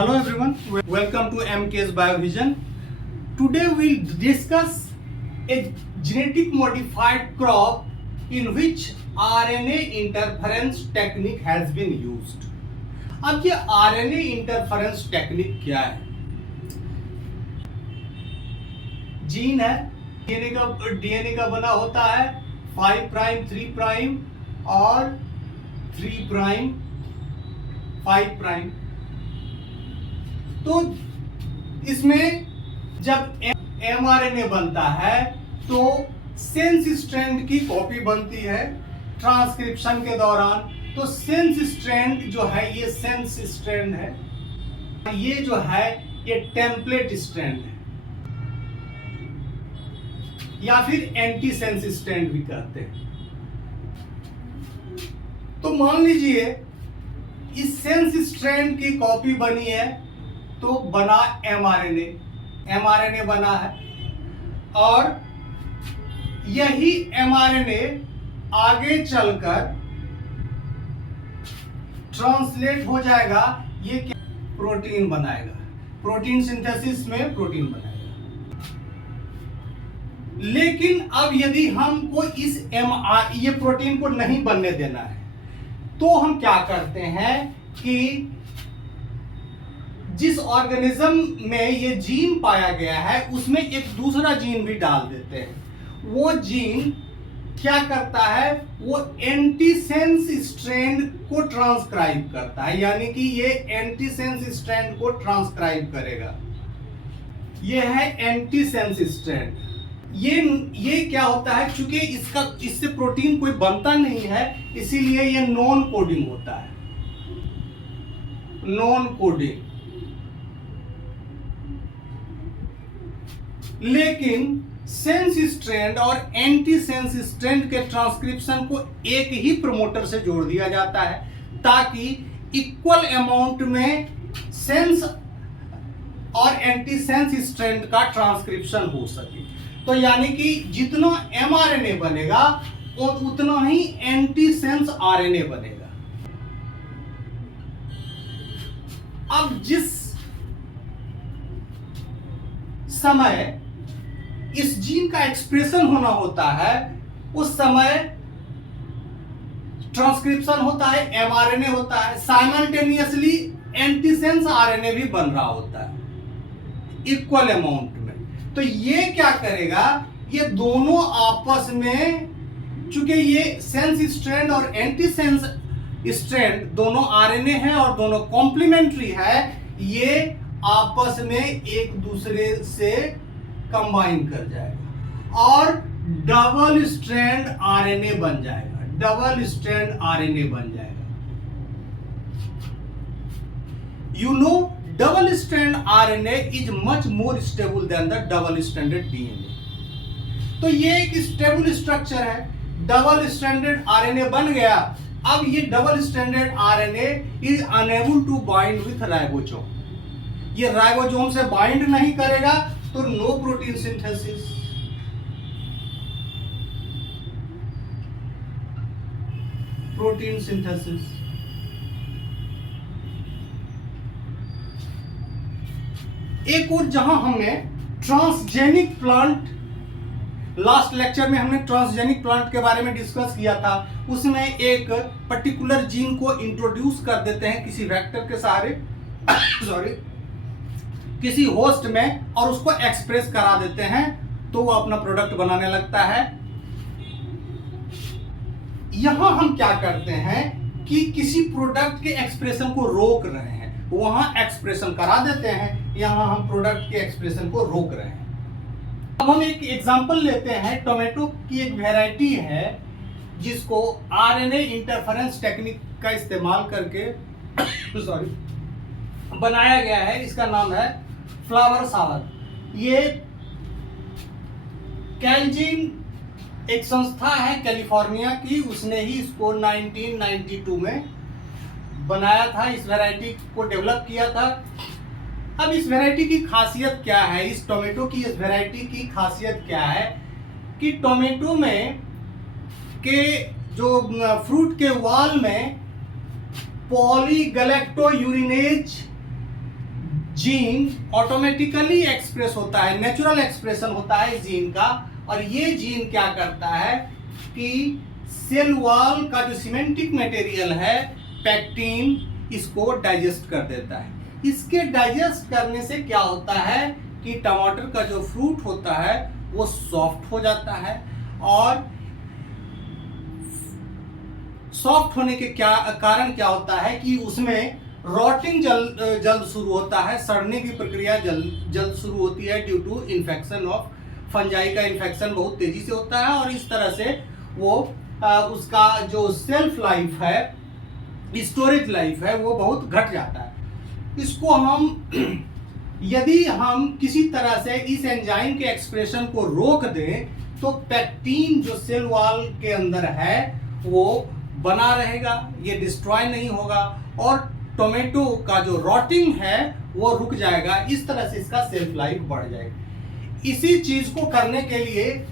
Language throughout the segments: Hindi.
Hello everyone, welcome to MK's Biovision. Today we'll discuss a genetic modified crop in which RNA interference technique has been used. अब ये RNA interference technique क्या है? जीन है, डीएनए का बना होता है 5 प्राइम 3 प्राइम और 3 प्राइम 5 प्राइम। तो इसमें जब mRNA बनता है तो सेंस स्ट्रैंड की कॉपी बनती है ट्रांसक्रिप्शन के दौरान। तो सेंस स्ट्रैंड जो है ये सेंस स्ट्रैंड है, ये जो है ये टेम्पलेट स्ट्रैंड है या फिर एंटी सेंस स्ट्रैंड भी कहते हैं। तो मान लीजिए इस सेंस स्ट्रैंड की कॉपी बनी है तो बना mRNA बना है और यही mRNA आगे चलकर ट्रांसलेट हो जाएगा, ये क्या प्रोटीन बनाएगा, प्रोटीन सिंथेसिस में प्रोटीन बनाएगा। लेकिन अब यदि हमको इस ये प्रोटीन को नहीं बनने देना है तो हम क्या करते हैं कि जिस ऑर्गेनिज्म में ये जीन पाया गया है उसमें एक दूसरा जीन भी डाल देते हैं। वो जीन क्या करता है, वो एंटीसेंस स्ट्रैंड को ट्रांसक्राइब करता है, यानी कि ये एंटीसेंस स्ट्रैंड को ट्रांसक्राइब करेगा। ये है एंटीसेंस स्ट्रैंड। ये क्या होता है, चूंकि इससे प्रोटीन कोई बनता नहीं है इसीलिए ये नॉन कोडिंग होता है, नॉन कोडिंग। लेकिन सेंस स्ट्रैंड और एंटी सेंस स्ट्रैंड के ट्रांसक्रिप्शन को एक ही प्रमोटर से जोड़ दिया जाता है ताकि इक्वल अमाउंट में सेंस और एंटी सेंस स्ट्रैंड का ट्रांसक्रिप्शन हो सके। तो यानी कि जितना mRNA बनेगा उतना ही एंटी सेंस RNA बनेगा। अब जिस समय इस जीन का एक्सप्रेशन होना होता है उस समय ट्रांसक्रिप्शन होता है, mRNA होता है, साइमल्टेनियसली एंटीसेंस RNA भी बन रहा होता है इक्वल अमाउंट में। तो ये क्या करेगा, ये दोनों आपस में, चूंकि ये सेंस स्ट्रैंड और एंटीसेंस स्ट्रैंड दोनों RNA है और दोनों कॉम्प्लीमेंट्री है, ये आपस में एक दूसरे से कंबाइन कर जाएगा और डबल स्ट्रैंड RNA बन जाएगा, डबल स्ट्रैंड RNA बन जाएगा। You know, double strand RNA is much more stable than the double stranded DNA. तो ये एक स्टेबल स्ट्रक्चर है, डबल स्ट्रैंडेड RNA बन गया। अब ये double stranded RNA is unable to bind with ribosome, ये राइबोसोम से बाइंड नहीं करेगा तो no protein synthesis. Protein synthesis एक और जहां हमने ट्रांसजेनिक प्लांट, लास्ट लेक्चर में हमने ट्रांसजेनिक प्लांट के बारे में डिस्कस किया था, उसमें एक पर्टिकुलर जीन को इंट्रोड्यूस कर देते हैं किसी वेक्टर के सहारे सॉरी किसी होस्ट में और उसको एक्सप्रेस करा देते हैं तो वो अपना प्रोडक्ट बनाने लगता है। यहां हम क्या करते हैं कि किसी प्रोडक्ट के एक्सप्रेशन को रोक रहे हैं, वहां एक्सप्रेशन करा देते हैं, यहां हम प्रोडक्ट के एक्सप्रेशन को रोक रहे हैं। अब हम एक एग्जांपल लेते हैं, टोमेटो की एक वैरायटी है जिसको RNA इंटरफेरेंस टेक्निक का इस्तेमाल करके बनाया गया है। इसका नाम है फ्लावर सावर। ये कैलजीन एक संस्था है कैलिफोर्निया की, उसने ही इसको 1992 में बनाया था, इस वैरायटी को डेवलप किया था। अब इस वैरायटी की खासियत क्या है, इस टोमेटो की इस वैरायटी की खासियत क्या है कि टोमेटो में के जो फ्रूट के वॉल में पॉलीगैलेक्टोयूरिनेज जीन ऑटोमेटिकली एक्सप्रेस होता है, नेचुरल एक्सप्रेशन होता है इस जीन का। और ये जीन क्या करता है कि सेल वॉल का जो सीमेंटिक मटेरियल है पेक्टिन, इसको डाइजेस्ट कर देता है। इसके डाइजेस्ट करने से क्या होता है कि टमाटर का जो फ्रूट होता है वो सॉफ्ट हो जाता है, और सॉफ्ट होने के कारण क्या होता है कि उसमें रॉटिंग जल्द शुरू होता है, सड़ने की प्रक्रिया जल्द शुरू होती है due to infection of fungi का इन्फेक्शन बहुत तेजी से होता है, और इस तरह से वो उसका जो सेल्फ लाइफ है, स्टोरेज लाइफ है, वो बहुत घट जाता है। इसको हम यदि हम किसी तरह से इस एंजाइम के एक्सप्रेशन को रोक दें तो पेक्टिन जो सेल वॉल के अंदर है वो बना रहेगा, ये डिस्ट्रॉय नहीं होगा, और टोमेटो का जो रॉटिंग है वो रुक जाएगा। इस तरह से इसका सेल्फ लाइफ बढ़ जाएगी। इसी चीज को करने के लिए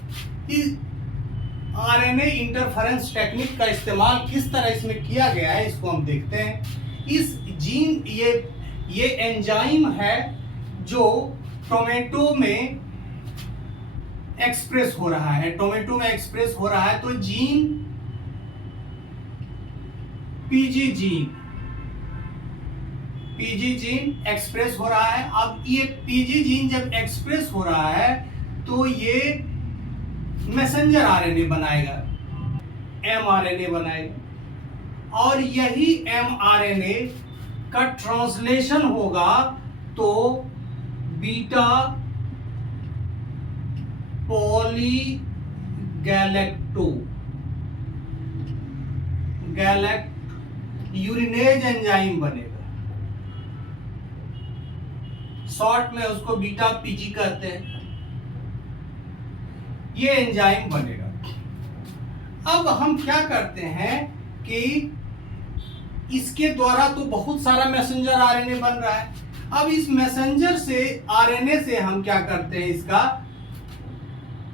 आरएनए इंटरफेरेंस टेक्निक का इस्तेमाल किस तरह इसमें किया गया है, इसको हम देखते हैं। इस जीन ये एंजाइम है जो टोमेटो में एक्सप्रेस हो रहा है, तो जीन पीजी जीन एक्सप्रेस हो रहा है। अब ये पीजी जीन जब एक्सप्रेस हो रहा है तो ये मैसेंजर आरएनए बनाएगा, एमआरएनए बनाएगा, और यही एमआरएनए का ट्रांसलेशन होगा तो बीटा यूरिनेज एंजाइम बनेगा। शॉर्ट में उसको बीटा पीजी कहते हैं। ये एंजाइम बनेगा। अब हम क्या करते हैं कि इसके द्वारा तो बहुत सारा मैसेंजर आरएनए बन रहा है। अब इस मैसेंजर से आरएनए से हम क्या करते हैं, इसका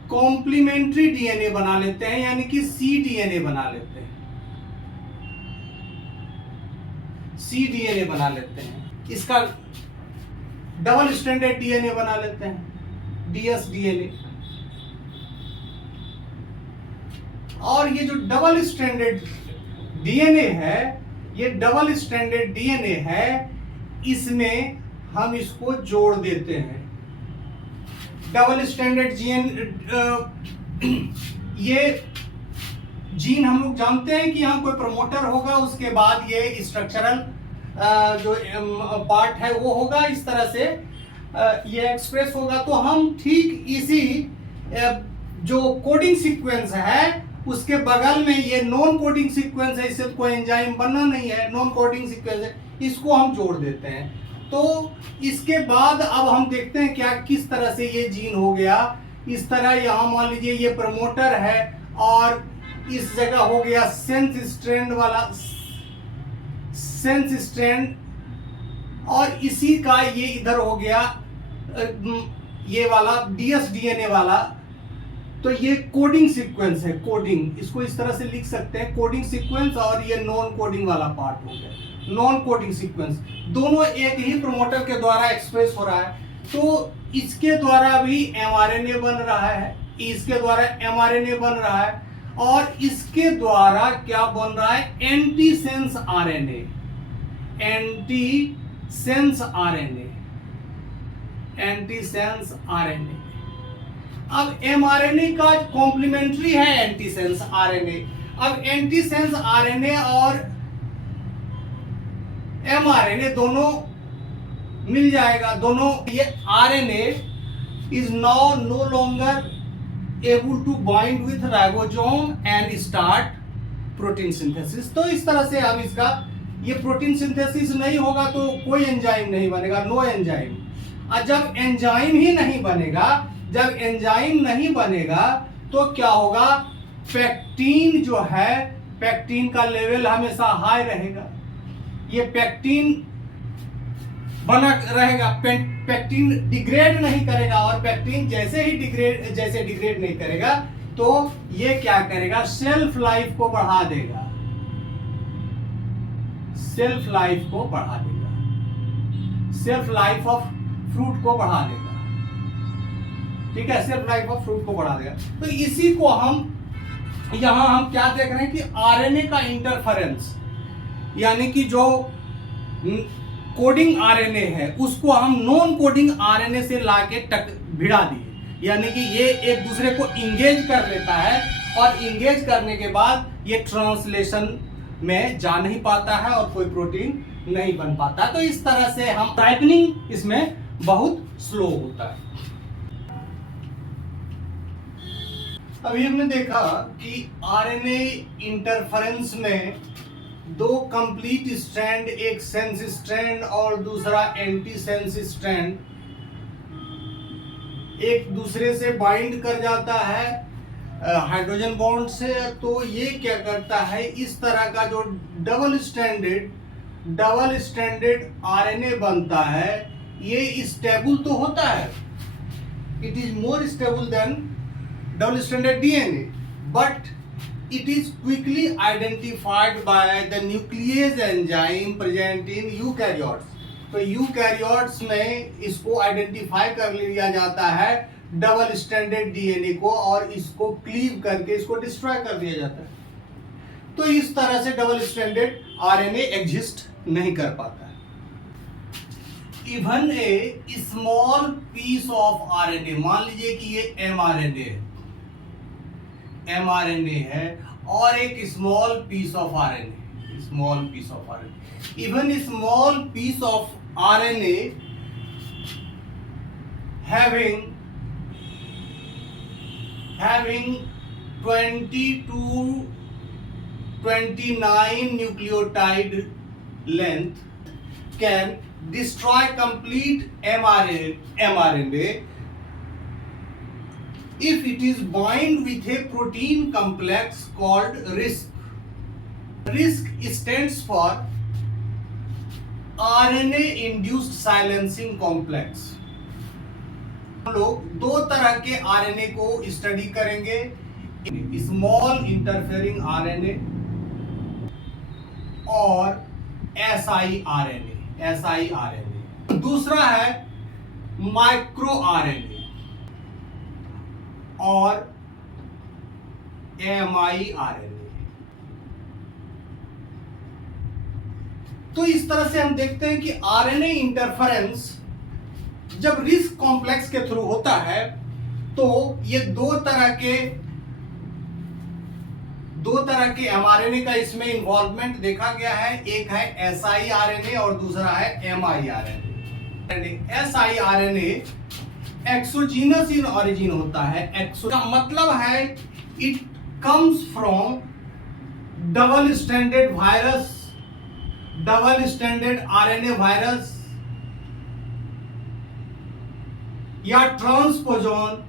कॉम्प्लीमेंट्री डीएनए बना लेते हैं, यानी कि सी डीएनए बना लेते हैं, इसका डबल स्ट्रैंडेड डीएनए बना लेते हैं, डीएस डीएनए। और ये जो डबल स्ट्रैंडेड डीएनए है, इसमें हम इसको जोड़ देते हैं। डबल स्ट्रैंडेड ये जीन हम लोग जानते हैं कि यहाँ कोई प्रमोटर होगा, उसके बाद ये स्ट्रक्चरल जो पार्ट है वो होगा, इस तरह से ये एक्सप्रेस होगा। तो हम ठीक इसी जो कोडिंग सीक्वेंस है उसके बगल में ये नॉन कोडिंग सीक्वेंस है, इससे कोई एंजाइम बनना नहीं है, नॉन कोडिंग सीक्वेंस है, इसको हम जोड़ देते हैं। तो इसके बाद अब हम देखते हैं क्या किस तरह से ये जीन हो गया। इस तरह यहाँ मान लीजिए ये प्रमोटर है और इस जगह हो गया सेंस स्ट्रैंड, और इसी का ये इधर हो गया ये वाला डीएस डीएनए वाला। तो ये कोडिंग सीक्वेंस है, कोडिंग, इसको इस तरह से लिख सकते हैं, कोडिंग सीक्वेंस, और ये नॉन कोडिंग वाला पार्ट हो गया, नॉन कोडिंग सीक्वेंस। दोनों एक ही प्रोमोटर के द्वारा एक्सप्रेस हो रहा है। तो इसके द्वारा भी एमआरएनए बन रहा है, इसके द्वारा एमआरएनए बन रहा है, और इसके द्वारा क्या बन रहा है, एंटीसेंस आरएनए, एंटीसेंस आरएनए। अब एमआरएनए का कॉम्प्लीमेंट्री है एंटीसेंस आरएनए। अब एंटीसेंस आरएनए और एमआरएनए दोनों मिल जाएगा, दोनों। ये RNA is now no longer able to bind with ribosome and start protein synthesis. तो इस तरह से अब इसका ये प्रोटीन सिंथेसिस नहीं होगा तो कोई एंजाइम नहीं बनेगा, नो एंजाइम। और जब एंजाइम नहीं बनेगा तो क्या होगा, पेक्टिन जो है, पेक्टिन का लेवल हमेशा हाई रहेगा, ये पेक्टिन बना रहेगा, पेक्टिन डिग्रेड नहीं करेगा, और पेक्टिन जैसे डिग्रेड नहीं करेगा तो ये क्या करेगा, सेल्फ लाइफ को बढ़ा देगा, सेल्फ लाइफ ऑफ फ्रूट को बढ़ा देगा। ठीक है, सेल्फ लाइफ ऑफ फ्रूट को बढ़ा देगा। तो इसी को हम यहां हम क्या देख रहे हैं कि आरएनए का इंटरफेरेंस, यानी कि जो कोडिंग आरएनए है उसको हम नॉन कोडिंग आरएनए से लाके भिड़ा दिए, यानी कि ये एक दूसरे को इंगेज कर लेता है और इंगेज करने के बाद ये ट्रांसलेशन में जा नहीं पाता है और कोई प्रोटीन नहीं बन पाता। तो इस तरह से हम टाइपनिंग इसमें बहुत स्लो होता है। अभी हमने देखा कि आरएनए इंटरफेरेंस में दो कंप्लीट स्ट्रैंड, एक सेंस स्ट्रैंड और दूसरा एंटी सेंस स्ट्रैंड, एक दूसरे से बाइंड कर जाता है हाइड्रोजन बॉन्ड से। तो ये क्या करता है, इस तरह का जो डबल स्टैंडर्ड आरएनए बनता है, ये स्टेबल तो होता है, it is more stable then double stranded DNA, but it is quickly identified by the nuclease enzyme present in eukaryotes। तो यूकैरियोट्स में इसको आइडेंटिफाई कर लिया जाता है डबल स्टैंडर्ड डीएनए को, और इसको क्लीव करके इसको डिस्ट्रॉय कर दिया जाता है। तो इस तरह से डबल स्टैंडर्ड आरएनए एग्जिस्ट नहीं कर पाता है। Even a small piece of RNA, मान लीजिए कि ये एमआरएनए है और एक small piece of RNA, even small piece of RNA having 20 to 29 nucleotide length can destroy complete mRNA if it is bind with a protein complex called RISC. RISC stands for RNA induced silencing complex। हम लोग दो तरह के आरएनए को स्टडी करेंगे, स्मॉल इंटरफेरिंग आरएनए और एसआई आरएनए। दूसरा है माइक्रो आरएनए और एमआई आरएनए। तो इस तरह से हम देखते हैं कि आरएनए इंटरफेरेंस जब रिस्क कॉम्प्लेक्स के थ्रू होता है तो ये दो तरह के एमआरएनए का इसमें इन्वॉल्वमेंट देखा गया है। एक है एसआई आरएनए और दूसरा है miRNA. SiRNA exogenous in origin होता है। एक्सो का मतलब है it comes from double standard virus, double standard RNA virus या ट्रांसपोजोन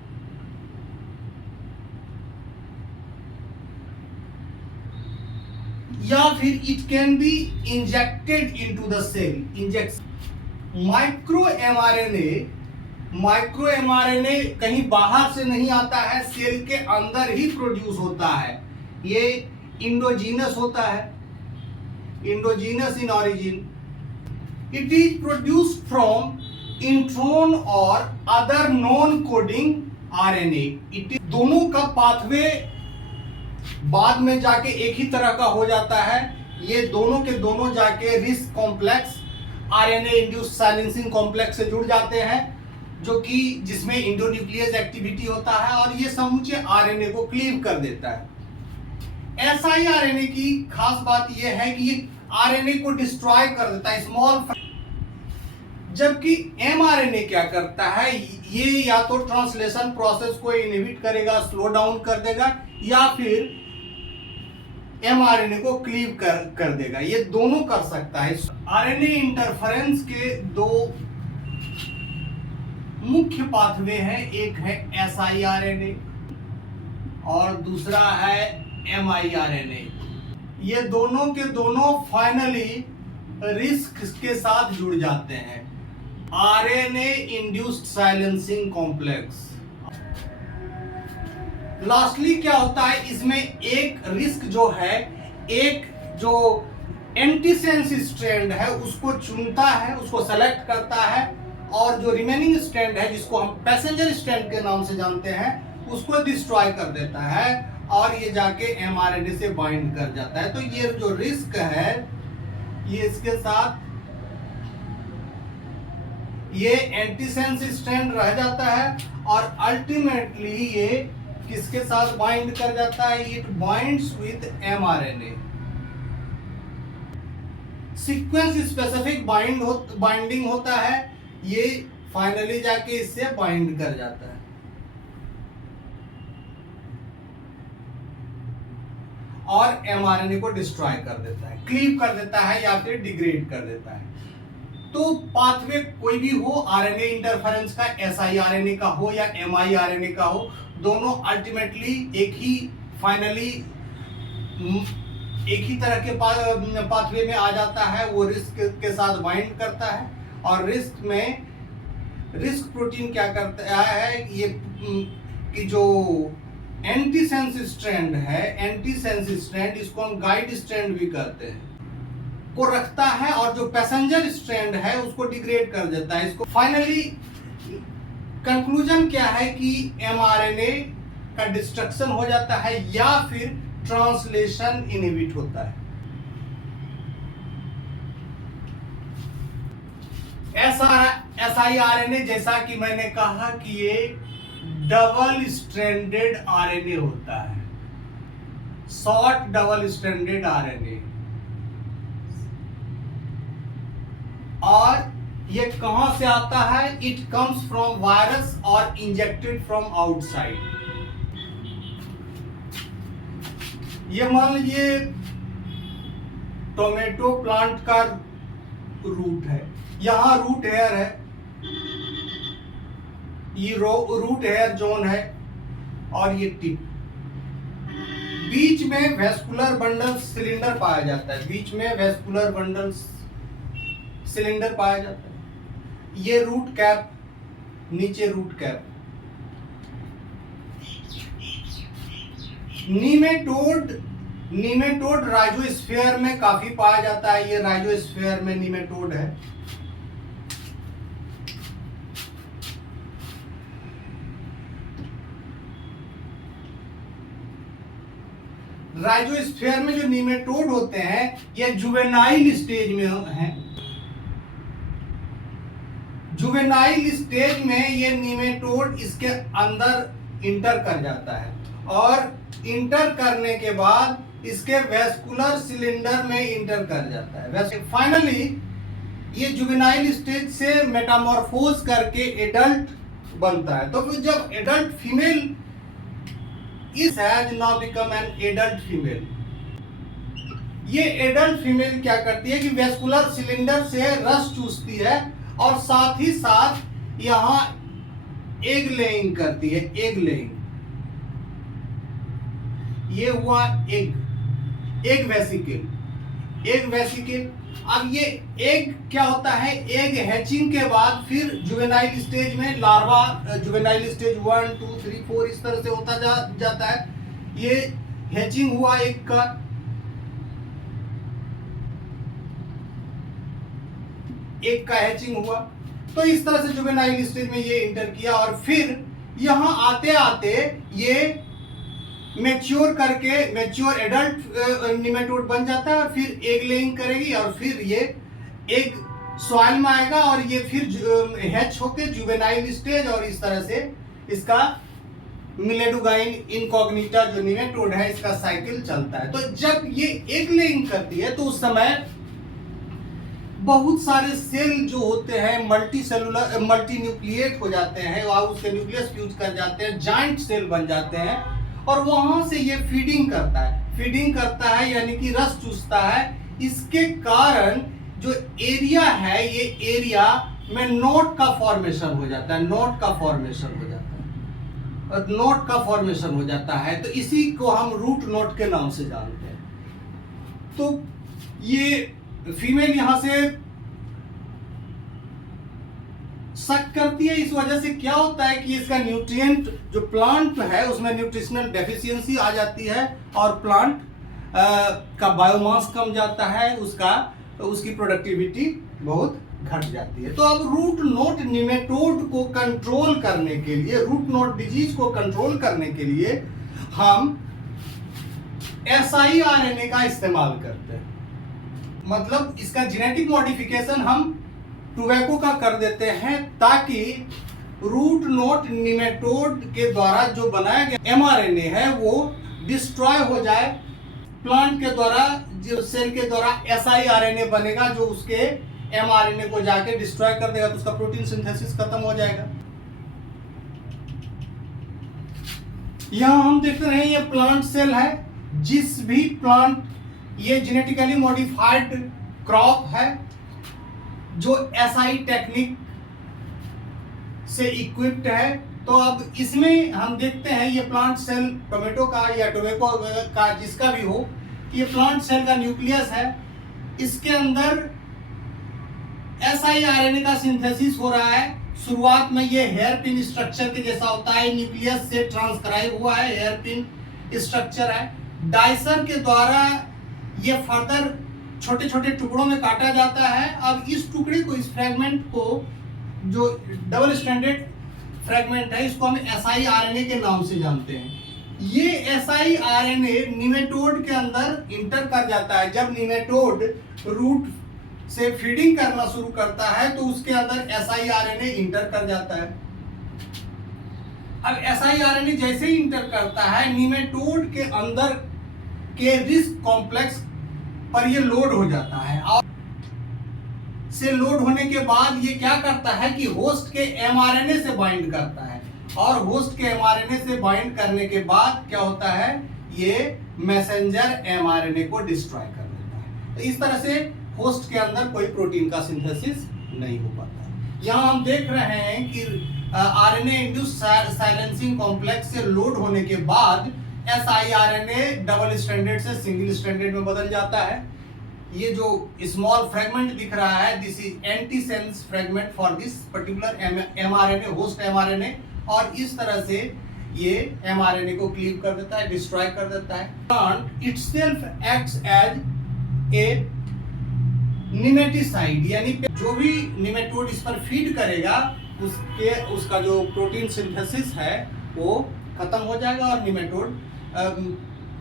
या फिर it can be injected into the cell. Injection micro mRNA कहीं बाहर से नहीं आता है, सेल के अंदर ही प्रोड्यूस होता है। ये इंडोजीनस होता है, endogenous in origin. It is produced from intron और अदर नॉन कोडिंग आरएनए। दोनों का पाथवे बाद में जाके एक ही तरह का हो जाता है। ये दोनों के दोनों जाके risk complex RNA induced silencing complex से जुड़ जाते हैं, जो कि जिसमें इंडोन्यूक्लियस एक्टिविटी होता है और ये समूचे आरएनए को क्लीव कर देता है। एसआई आरएनए की खास बात यह है कि ये आरएनए को डिस्ट्रॉय कर देता है, स्मॉल। जबकि एमआरएनए क्या करता है, ये या तो ट्रांसलेशन प्रोसेस को इनहिबिट करेगा, स्लो डाउन कर देगा, या फिर एमआरएनए को क्लीव कर देगा। ये दोनों कर सकता है। आरएनए इंटरफेरेंस के दो मुख्य पाथवे हैं, एक है एसआईआरएनए और दूसरा है एमआईआरएनए। ये दोनों के दोनों फाइनली रिस्क के साथ जुड़ जाते हैं, RNA induced silencing complex. Lastly क्या होता है, इसमें एक रिस्क जो है, एक जो एंटीसेंस स्ट्रैंड है उसको चुनता है, उसको सेलेक्ट करता है, और जो रिमेनिंग स्ट्रैंड है जिसको हम पैसेंजर स्ट्रैंड के नाम से जानते हैं उसको डिस्ट्रॉय कर देता है और ये जाके mRNA से बाइंड कर जाता है। तो ये जो रिस्क है ये इसके साथ ये एंटीसेंस स्ट्रैंड रह जाता है और अल्टीमेटली ये किसके साथ बाइंड कर जाता है, it binds with mRNA। Sequence specific binding होता है, ये फाइनली जाके इससे बाइंड कर जाता है और mRNA को डिस्ट्रॉय कर देता है, क्लीव कर देता है या फिर डिग्रेड कर देता है। तो पाथवे कोई भी हो, आरएनए इंटरफेरेंस का, siRNA का हो या miRNA का हो, दोनों अल्टीमेटली फाइनली एक ही तरह के पाथवे में आ जाता है। वो रिस्क के साथ बाइंड करता है और रिस्क प्रोटीन क्या करता है, ये कि जो एंटीसेंस स्ट्रैंड है, एंटीसेंस स्ट्रैंड इसको हम गाइड स्ट्रैंड भी कहते हैं, को रखता है और जो पैसेंजर स्ट्रैंड है उसको डिग्रेड कर देता है। इसको फाइनली कंक्लूजन क्या है कि mRNA का डिस्ट्रक्शन हो जाता है या फिर ट्रांसलेशन इनहिबिट होता है। siRNA जैसा कि मैंने कहा कि ये डबल स्ट्रैंडेड आरएनए होता है, शॉर्ट डबल स्ट्रैंडेड आरएनए, और ये कहां से आता है, इट कम्स फ्रॉम वायरस और इंजेक्टेड फ्रॉम आउटसाइड। ये मान लीजिए टोमेटो प्लांट का रूट है, यहां रूट हेयर है, ये रूट हेयर जोन है और ये टिप, बीच में वेस्कुलर बंडल सिलेंडर पाया जाता है, बीच में वेस्कुलर बंडल सिलेंडर पाया जाता है। ये रूट कैप, नीचे रूट कैप। नीमेटोड राइजोस्फीयर में काफी पाया जाता है, ये राइजोस्फीयर में नीमेटोड है। राइजोस्फीयर में जो नीमेटोड होते हैं ये जुवेनाइल स्टेज में हैं। जुवेनाइल स्टेज में ये नीमेटोड इसके अंदर इंटर कर जाता है और इंटर करने के बाद इसके वेस्कुलर सिलेंडर में इंटर कर जाता है। वैसे फाइनली ये जुवेनाइल स्टेज से मेटामॉर्फोज करके एडल्ट बनता है। तो फिर जब adult female is has now become an adult female, ये एडल्ट फीमेल क्या करती है कि वेस्कुलर सिलेंडर से रस चूसती है और साथ ही साथ यहाँ एग लेइंग करती है, एग लेइंग। ये हुआ एग वेसिकल। अब ये एग क्या होता है, एग हैचिंग के बाद फिर जुवेनाइल स्टेज में लार्वा, जुवेनाइल स्टेज 1 2 3 4 इस तरह से होता जाता है। ये हैचिंग हुआ एग का, एग का हैचिंग हुआ, तो इस तरह से जुवेनाइल स्टेज में ये इंटर किया और फिर यहां आते आते ये मैच्योर एडल्ट निमेटोड बन जाता है और फिर एग लेइंग करेगी और फिर ये एग सॉइल में आएगा और ये फिर हैच होके जुवेनाइल स्टेज, और इस तरह से इसका मिलेडुगाइन इनकॉग्निटा जो निमेटोड है इसका साइकिल चलता है। तो जब ये एग लेइंग करती है तो उस समय बहुत सारे सेल जो होते हैं मल्टी न्यूक्लिएट हो जाते हैं और उसके न्यूक्लियस फ्यूज कर जाते हैं, जॉइंट सेल बन जाते हैं और वहां से ये फीडिंग करता है यानी कि रस चूसता है। इसके कारण जो एरिया है ये एरिया में नोट का फॉर्मेशन हो जाता है, नोट का फॉर्मेशन हो जाता है। तो इसी को हम रूट नोट के नाम से जानते हैं। तो ये फीमेल यहां से शक करती है, इस वजह से क्या होता है कि इसका न्यूट्रिएंट जो प्लांट है उसमें न्यूट्रिशनल डेफिशिएंसी आ जाती है और प्लांट का बायोमास कम जाता है, उसकी प्रोडक्टिविटी बहुत घट जाती है। तो अब रूट नोट निमेटोड को कंट्रोल करने के लिए, रूट नोट डिजीज को कंट्रोल करने के लिए हम siRNA का इस्तेमाल करते हैं। मतलब इसका जेनेटिक मॉडिफिकेशन हम टोबैको का कर देते हैं, ताकि रूट नोट निमेटोड के द्वारा जो बनाया गया mRNA है वो डिस्ट्रॉय हो जाए। प्लांट के द्वारा, जो सेल के द्वारा siRNA बनेगा जो उसके mRNA को जाके डिस्ट्रॉय कर देगा, तो उसका प्रोटीन सिंथेसिस खत्म हो जाएगा। यहां हम देख रहे हैं ये प्लांट सेल है। जिस भी प्लांट, ये जेनेटिकली मॉडिफाइड क्रॉप है जो SI टेक्निक से इक्विप्ड है। तो अब इसमें हम देखते हैं ये प्लांट सेल टोमेटो का या टोबैको का जिसका भी हो, ये प्लांट सेल का न्यूक्लियस है। इसके अंदर siRNA का सिंथेसिस हो रहा है। शुरुआत में ये हेयर पिन स्ट्रक्चर के जैसा होता है, न्यूक्लियस से ट्रांसक्राइब हुआ है, हेयर पिन स्ट्रक्चर है। डाइसर के द्वारा ये फर्दर छोटे छोटे टुकड़ों में काटा जाता है। अब इस टुकड़े को, इस फ्रेगमेंट को, जो डबल स्ट्रैंडेड फ्रेगमेंट है, इसको हम siRNA के नाम से जानते हैं। ये siRNA निमेटोड के अंदर इंटर कर जाता है। जब निमेटोड रूट से फीडिंग करना शुरू करता है तो उसके अंदर siRNA इंटर कर जाता है। अब siRNA जैसे ही इंटर करता है, निमेटोड के अंदर के रिस्क कॉम्प्लेक्स पर ये लोड हो जाता है, और से लोड होने के बाद ये क्या करता है कि होस्ट के mRNA से बाइंड करता है, और होस्ट के mRNA से बाइंड करने के बाद क्या होता है, ये मैसेंजर mRNA को डिस्ट्रॉय कर देता है। तो इस तरह से होस्ट के अंदर कोई प्रोटीन का सिंथेसिस नहीं हो पाता। यहाँ हम देख रहे हैं कि RNA इंड्यूस साइलेंसिंग कॉम्प्लेक्स से लोड होने के बाद siRNA डबल स्ट्रैंडेड से सिंगल स्ट्रैंडेड में बदल जाता है। ये जो स्मॉल फ्रेगमेंट दिख रहा है, this is antisense fragment for this particular mRNA, host mRNA, और इस तरह से ये mRNA को क्लीव कर देता है, डिस्ट्रॉय कर देता है। Plant itself acts as a nematicide, यानी जो भी निमेटोड इस पर फीड करेगा उसका जो प्रोटीन सिंथेसिस है वो खत्म हो जाएगा और निमेटोड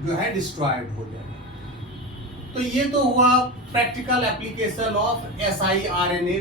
जो है डिस्ट्रॉयड हो जाएगा। तो ये तो हुआ प्रैक्टिकल एप्लीकेशन ऑफ siRNA